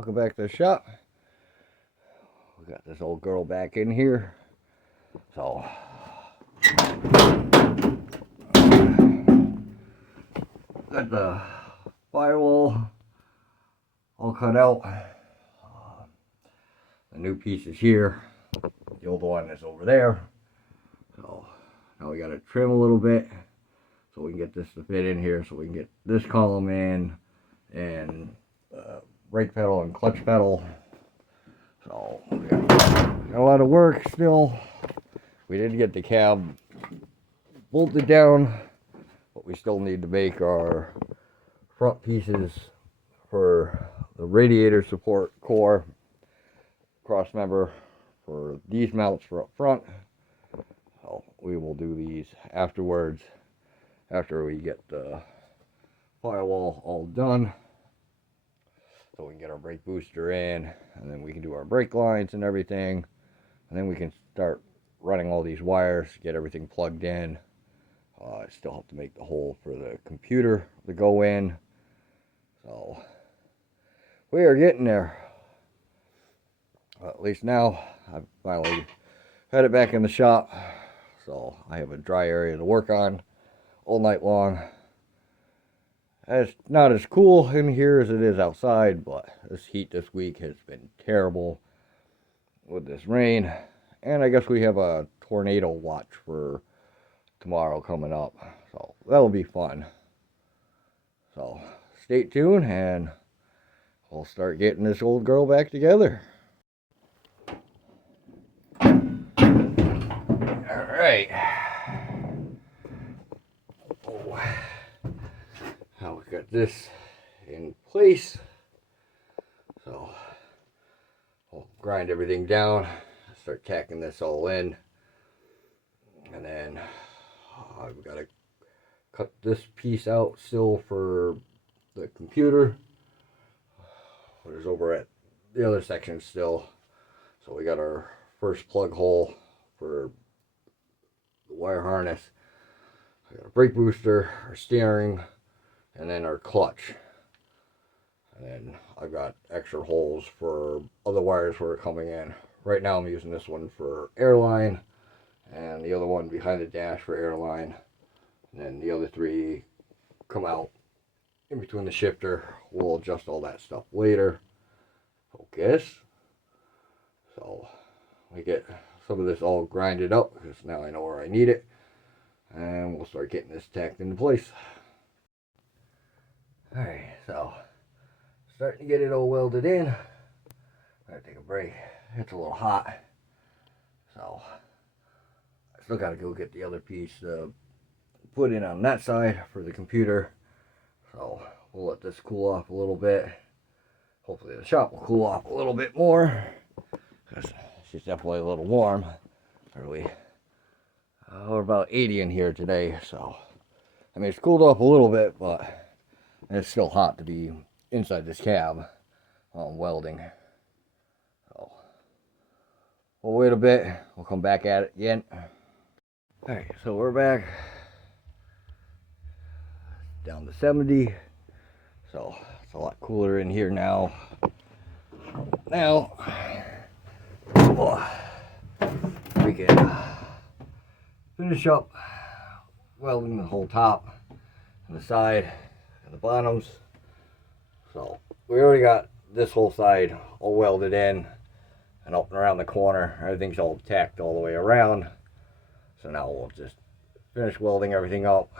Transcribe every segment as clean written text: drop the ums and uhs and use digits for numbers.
Welcome back to the shop. We got this old girl back in here. So got the firewall all cut out. The new piece is here. The old one is over there. So now we got to trim a little bit so we can get this to fit in here, so we can get this column in and brake pedal and clutch pedal. So we got a lot of work still. We did get the cab bolted down, but we still need to make our front pieces for the radiator support core cross member for these mounts for up front. So we will do these afterwards, after we get the firewall all done, so we can get our brake booster in, and then we can do our brake lines and everything, and then we can start running all these wires, get everything plugged in. I still have to make the hole for the computer to go in, so we are getting there. At least now I've finally had it back in the shop, so I have a dry area to work on all night long. It's not as cool in here as it is outside, but this heat this week has been terrible with this rain. And I guess we have a tornado watch for tomorrow coming up, so that'll be fun. So stay tuned and we'll start getting this old girl back together. Alright. Now we got this in place, so we'll grind everything down, start tacking this all in, and then I've got to cut this piece out still for the computer, which is over at the other section still. So we got our first plug hole for the wire harness. I got a brake booster, our steering, and then our clutch. And then I've got extra holes for other wires where are coming in. Right now I'm using this one for airline, and the other one behind the dash for airline. And then the other three come out in between the shifter. We'll adjust all that stuff later. Focus. So we get some of this all grinded up, because now I know where I need it. And we'll start getting this tacked into place. Alright, so starting to get it all welded in. I'm gonna take a break. It's a little hot, so I still gotta go get the other piece put in on that side for the computer. So we'll let this cool off a little bit. Hopefully the shop will cool off a little bit more, because she's definitely a little warm. We're about 80 in here today, so I mean it's cooled off a little bit, but it's still hot to be inside this cab welding. So we'll wait a bit, we'll come back at it again. Alright, so we're back down to 70, so it's a lot cooler in here now. Now we can finish up welding the whole top and the side and the bottoms. So we already got this whole side all welded in and up and around the corner. Everything's all tacked all the way around. So now we'll just finish welding everything up.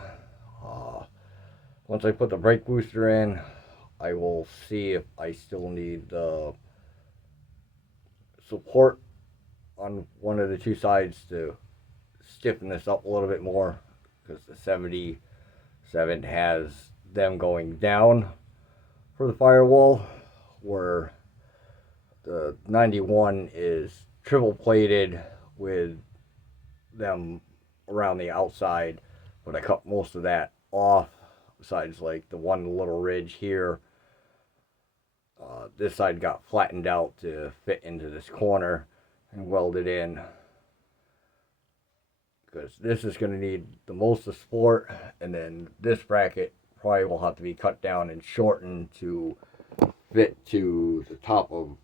Once I put the brake booster in, I will see if I still need the support on one of the two sides to stiffen this up a little bit more, because the 77 has them going down for the firewall, where the 91 is triple plated with them around the outside, but I cut most of that off, besides like the one little ridge here. This side got flattened out to fit into this corner and welded in, because this is going to need the most of support, and then this bracket probably will have to be cut down and shortened to fit to the top of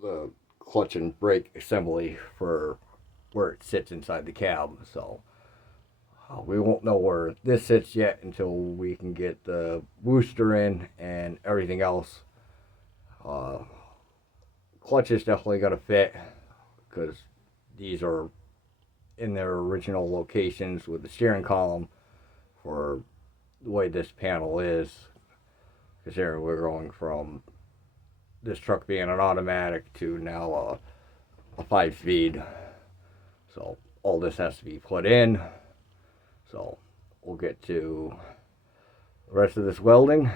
the clutch and brake assembly for where it sits inside the cab. So we won't know where this sits yet until we can get the booster in and everything else. Clutch is definitely going to fit because these are in their original locations with the steering column for the way this panel is. Because here we're going from this truck being an automatic to now a 5-speed. So all this has to be put in. So we'll get to the rest of this welding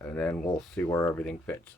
and then we'll see where everything fits.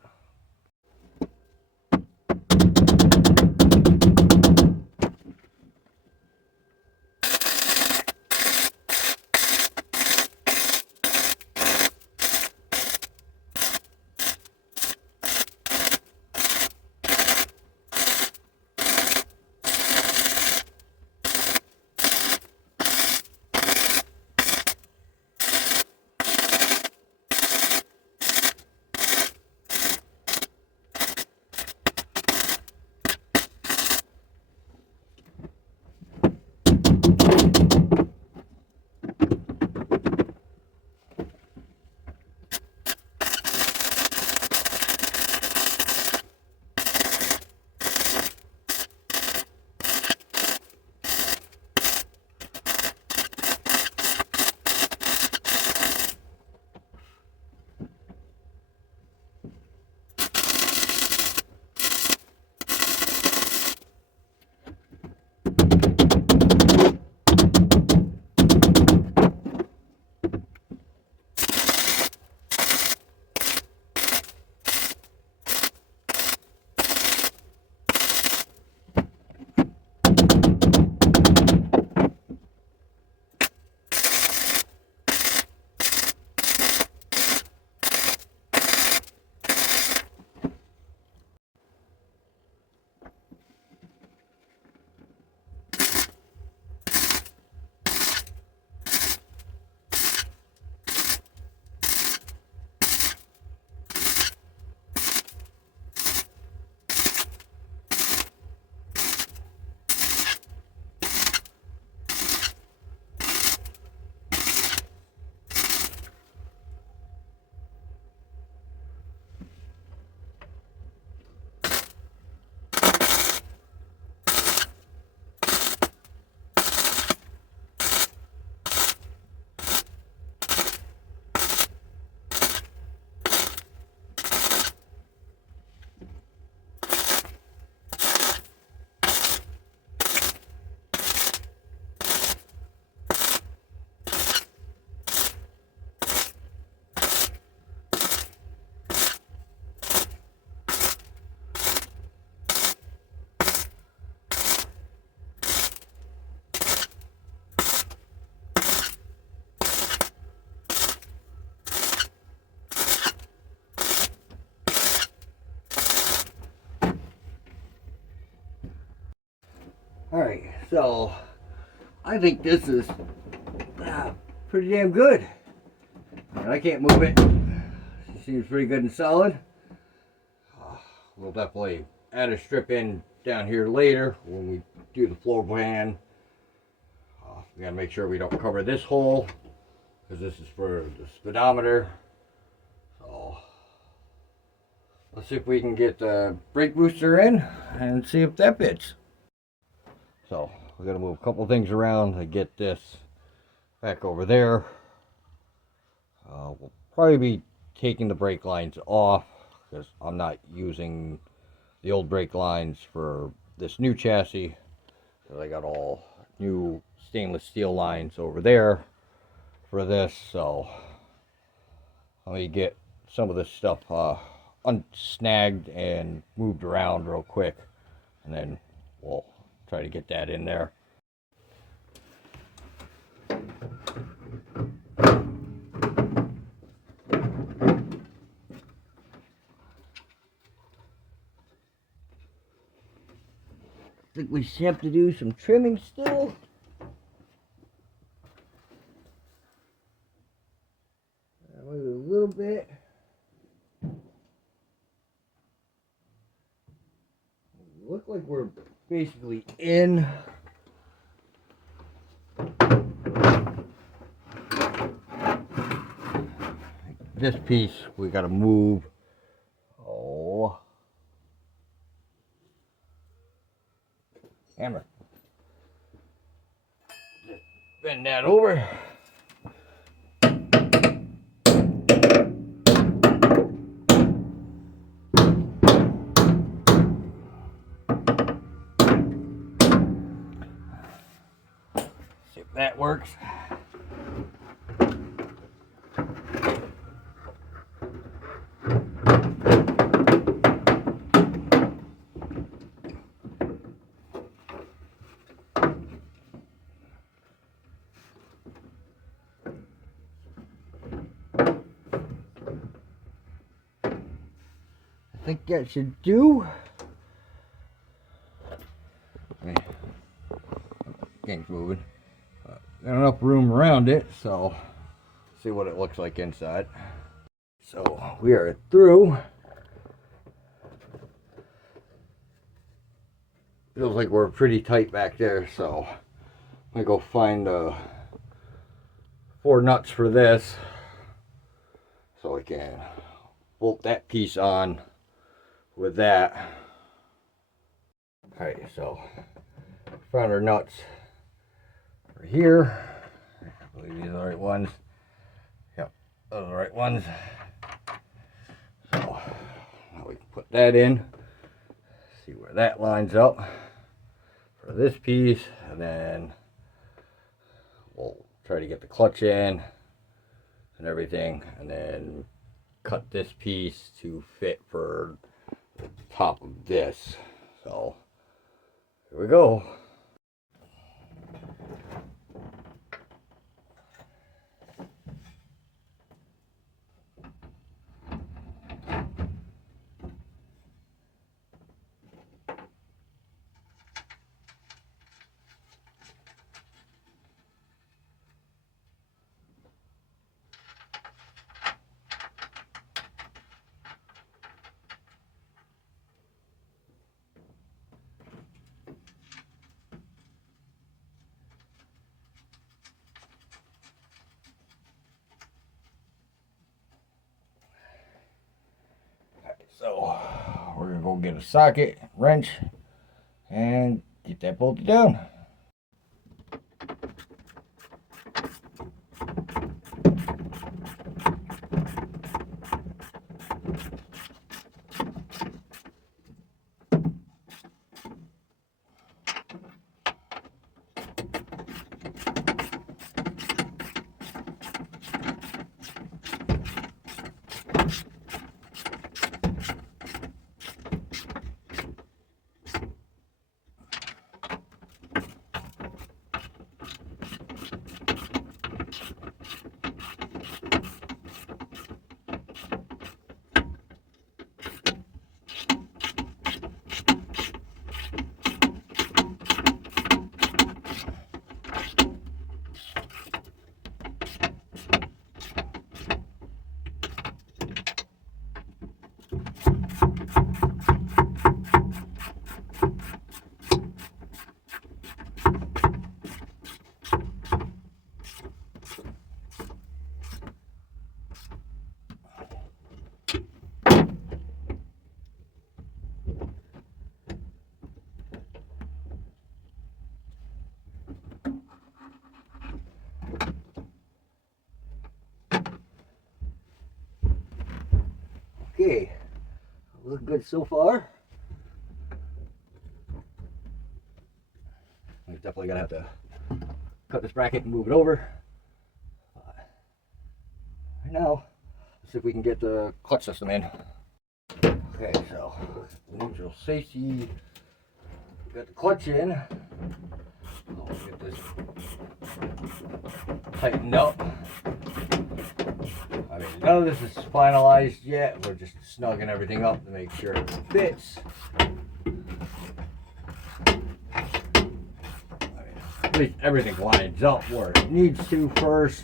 Alright, so I think this is pretty damn good. And I can't move it. It seems pretty good and solid. We'll definitely add a strip in down here later when we do the floor plan. We gotta make sure we don't cover this hole because this is for the speedometer. So let's see if we can get the brake booster in and see if that fits. So we gotta move a couple things around to get this back over there. We'll probably be taking the brake lines off because I'm not using the old brake lines for this new chassis. I got all new stainless steel lines over there for this, so let me get some of this stuff unsnagged and moved around real quick, and then we'll try to get that in there. I think we have to do some trimming still. Maybe a little bit. think we're basically in. This piece we got to move. Oh, hammer. Just bend that over. See if that works. I think that should do. Thing's moving. Got enough room around it, so see what it looks like inside. So we are through. Feels like we're pretty tight back there, so I'm gonna go find 4 nuts for this so I can bolt that piece on with that. Alright, so found our nuts right here. I believe these are the right ones. Yep, those are the right ones. So now we can put that in, see where that lines up for this piece, and then we'll try to get the clutch in and everything, and then cut this piece to fit for the top of this. So here we go. So we're gonna go get a socket, wrench, and get that bolted down. Okay, looking good so far. I'm definitely gonna have to cut this bracket and move it over. Right now, let's see if we can get the clutch system in. Okay, so neutral safety. Got the clutch in. I'll get this tightened up. I mean, none of this is finalized yet. We're just snugging everything up to make sure it fits. I mean, at least everything lines up where it needs to first.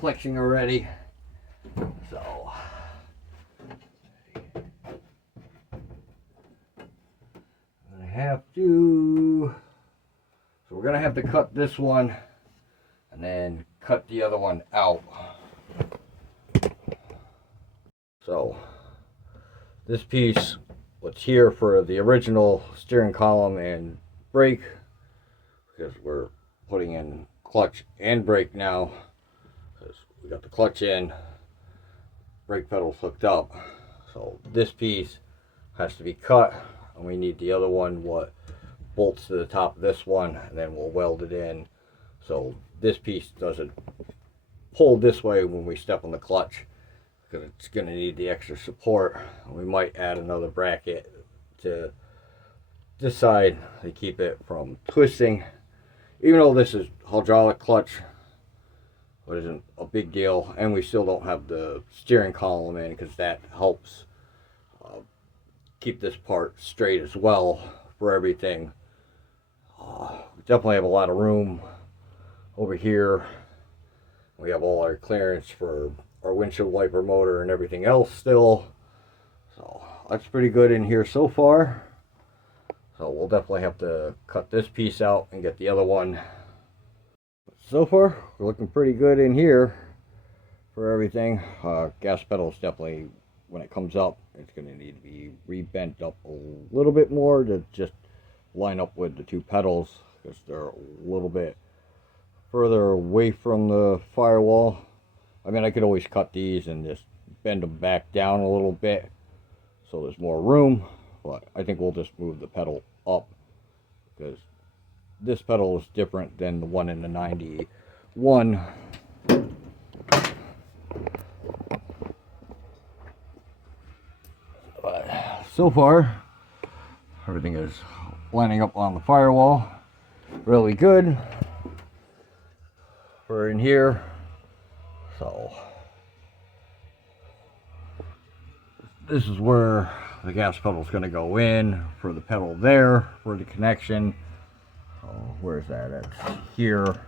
flexing already. So I have to. So we're gonna have to cut this one and then cut the other one out. So this piece, what's here for the original steering column and brake, because we're putting in clutch and brake now, because we got the clutch in, brake pedals hooked up. So this piece has to be cut, and we need the other one what bolts to the top of this one, and then we'll weld it in so this piece doesn't pull this way when we step on the clutch, because it's going to need the extra support. We might add another bracket to this side to keep it from twisting. Even though this is hydraulic clutch, it isn't a big deal, and we still don't have the steering column in, because that helps keep this part straight as well for everything. We definitely have a lot of room over here. We have all our clearance for our windshield wiper motor and everything else still. So that's pretty good in here so far. So we'll definitely have to cut this piece out and get the other one. So far, we're looking pretty good in here for everything. Gas pedals definitely, when it comes up, it's going to need to be re-bent up a little bit more to just line up with the two pedals, because they're a little bit further away from the firewall. I mean, I could always cut these and just bend them back down a little bit so there's more room, but I think we'll just move the pedal up, because this pedal is different than the one in the 91. But so far, everything is lining up on the firewall really good for in here. So this is where the gas pedal is going to go in for the pedal there for the connection. Where's that? It's here.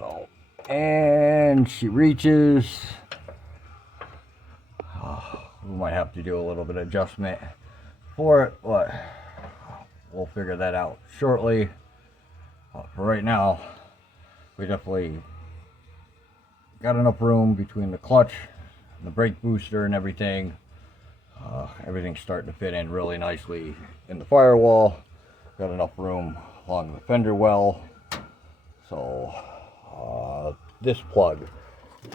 Oh, and she reaches. We might have to do a little bit of adjustment for it, but we'll figure that out shortly. For right now, we definitely got enough room between the clutch and the brake booster and everything. Everything's starting to fit in really nicely in the firewall. Got enough room along the fender well. So this plug,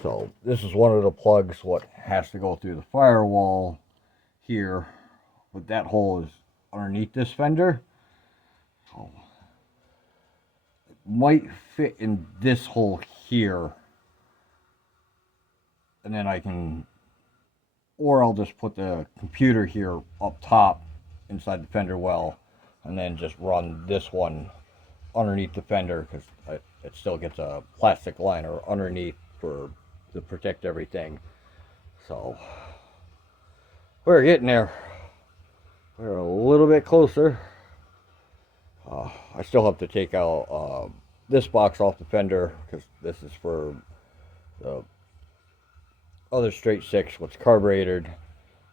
so this is one of the plugs what has to go through the firewall here, but that hole is underneath this fender. So it might fit in this hole here, and then I can, or I'll just put the computer here up top inside the fender well, and then just run this one underneath the fender, because it still gets a plastic liner underneath to protect everything. So we're getting there. We're a little bit closer. I still have to take out this box off the fender, because this is for the other straight six, what's carbureted,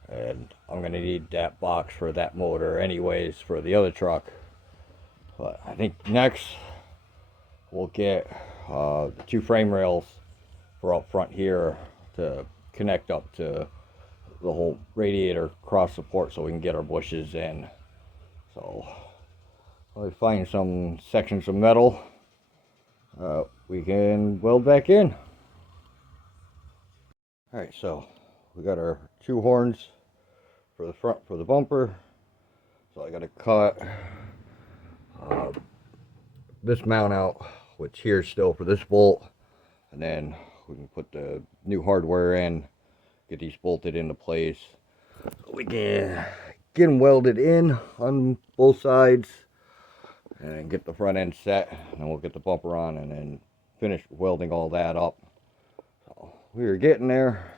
and I'm going to need that box for that motor anyways for the other truck. But I think next we'll get the two frame rails for up front here to connect up to the whole radiator cross support, so we can get our bushes in. So I'll find some sections of metal we can weld back in. Alright, so we got our two horns for the front for the bumper. So I got to cut this mount out, which here still for this bolt, and then we can put the new hardware in, get these bolted into place so we can get them welded in on both sides and get the front end set, and then we'll get the bumper on and then finish welding all that up. So we are getting there.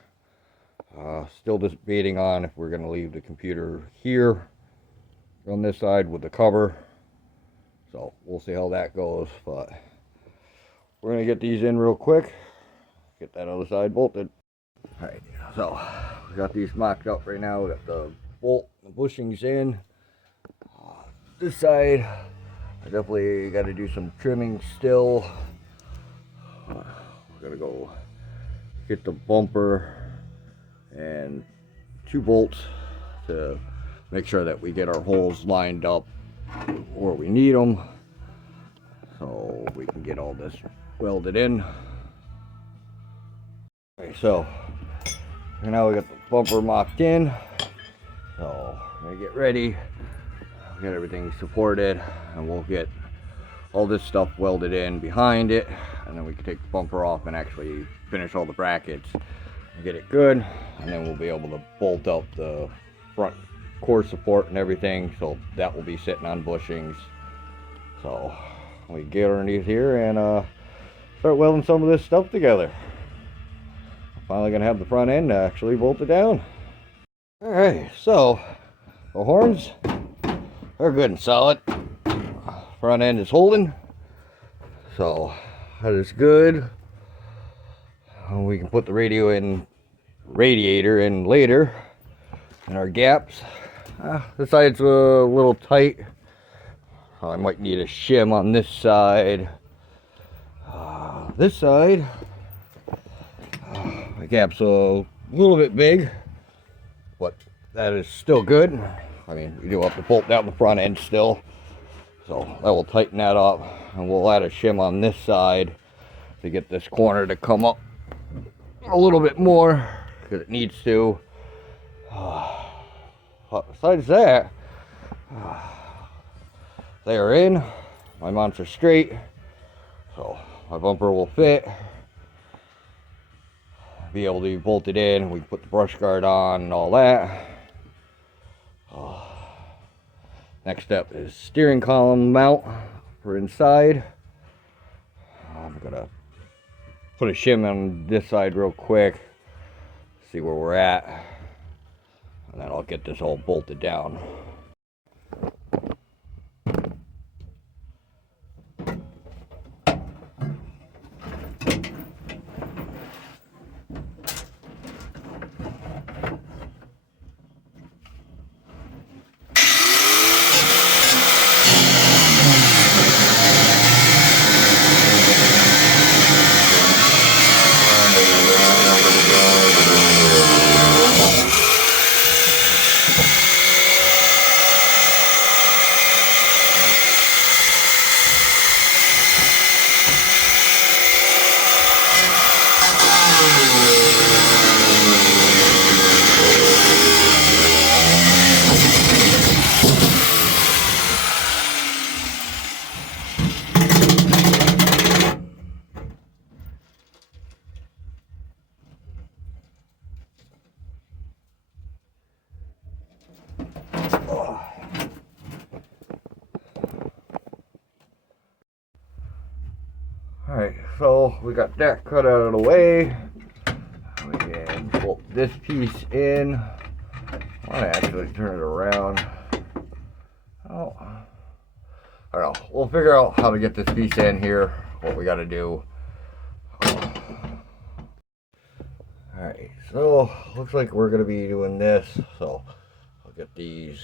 Still debating on if we're going to leave the computer here on this side with the cover. So we'll see how that goes, but we're gonna get these in real quick. Get that other side bolted. All right, so we got these mocked up right now. We got the bolt, the bushings in. This side, I definitely got to do some trimming still. We're gonna go get the bumper and 2 bolts to make sure that we get our holes lined up where we need them, so we can get all this welded in. Okay, so now we got the bumper mocked in, so we're gonna get ready. Get everything supported, and we'll get all this stuff welded in behind it, and then we can take the bumper off and actually finish all the brackets and get it good, and then we'll be able to bolt up the front core support and everything, so that will be sitting on bushings. So we get underneath here and start welding some of this stuff together. I'm finally gonna have the front end actually bolted down. All right, so the horns, they're good and solid. Front end is holding, so that is good. We can put the radiator in later. And our gaps, this side's a little tight. I might need a shim on this side. This side, the gap's a little bit big, but that is still good. I mean, we do have to bolt down the front end still, so that will tighten that up, and we'll add a shim on this side to get this corner to come up a little bit more, because it needs to. Besides that, they are in. My mounts are straight, so my bumper will fit. Be able to be bolted in. We can put the brush guard on and all that. Next step is steering column mount for inside. I'm gonna put a shim on this side real quick, see where we're at, and then I'll get this all bolted down. Alright, so we got that cut out of the way. We can bolt this piece in. I want to actually turn it around. Oh, I don't know. We'll figure out how to get this piece in here, what we got to do. Alright, so looks like we're going to be doing this. So I'll get these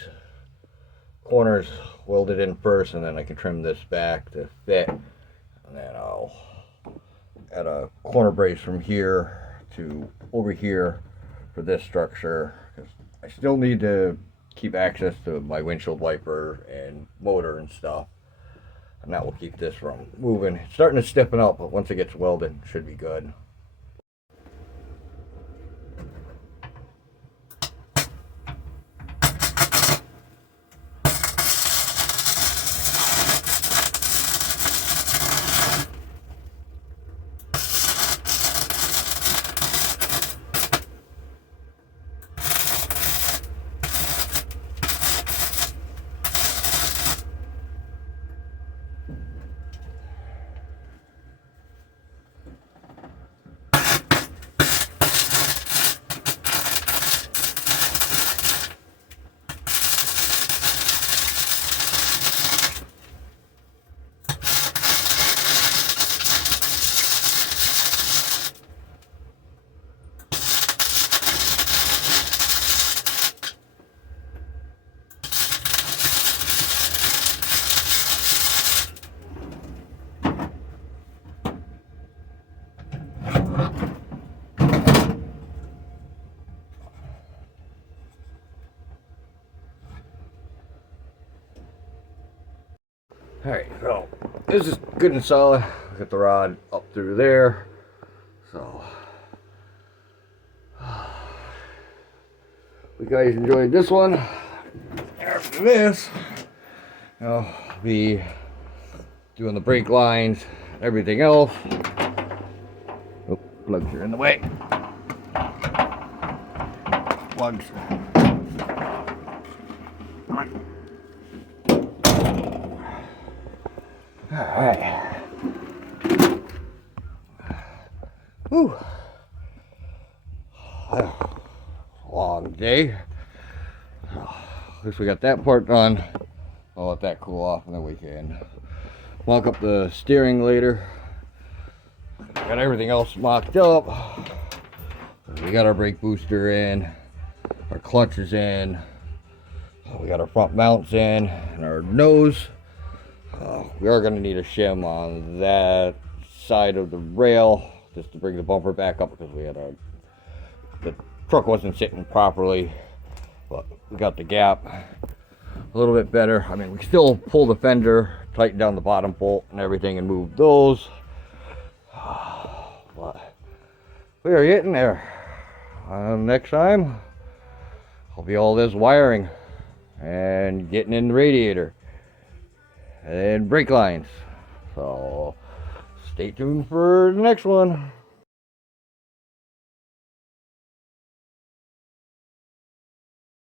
corners welded in first, and then I can trim this back to fit. And then I'll add a corner brace from here to over here for this structure, because I still need to keep access to my windshield wiper and motor and stuff, and that will keep this from moving. It's starting to stiffen up, but once it gets welded, it should be good. Alright, so this is good and solid. Got the rod up through there. So, we guys enjoyed this one. After this, I'll be doing the brake lines, everything else. Oh, plugs are in the way. Plugs. Come on. Alright. Whew. Long day. At least we got that part done. I'll let that cool off and then we can mock up the steering later. Got everything else mocked up. We got our brake booster in, our clutch is in, we got our front mounts in, and our nose. We are going to need a shim on that side of the rail just to bring the bumper back up because we had the truck wasn't sitting properly, but we got the gap a little bit better. I mean, we still pull the fender, tighten down the bottom bolt and everything and move those, but we are getting there. Next time I'll be all this wiring and getting in the radiator and brake lines. So stay tuned for the next one.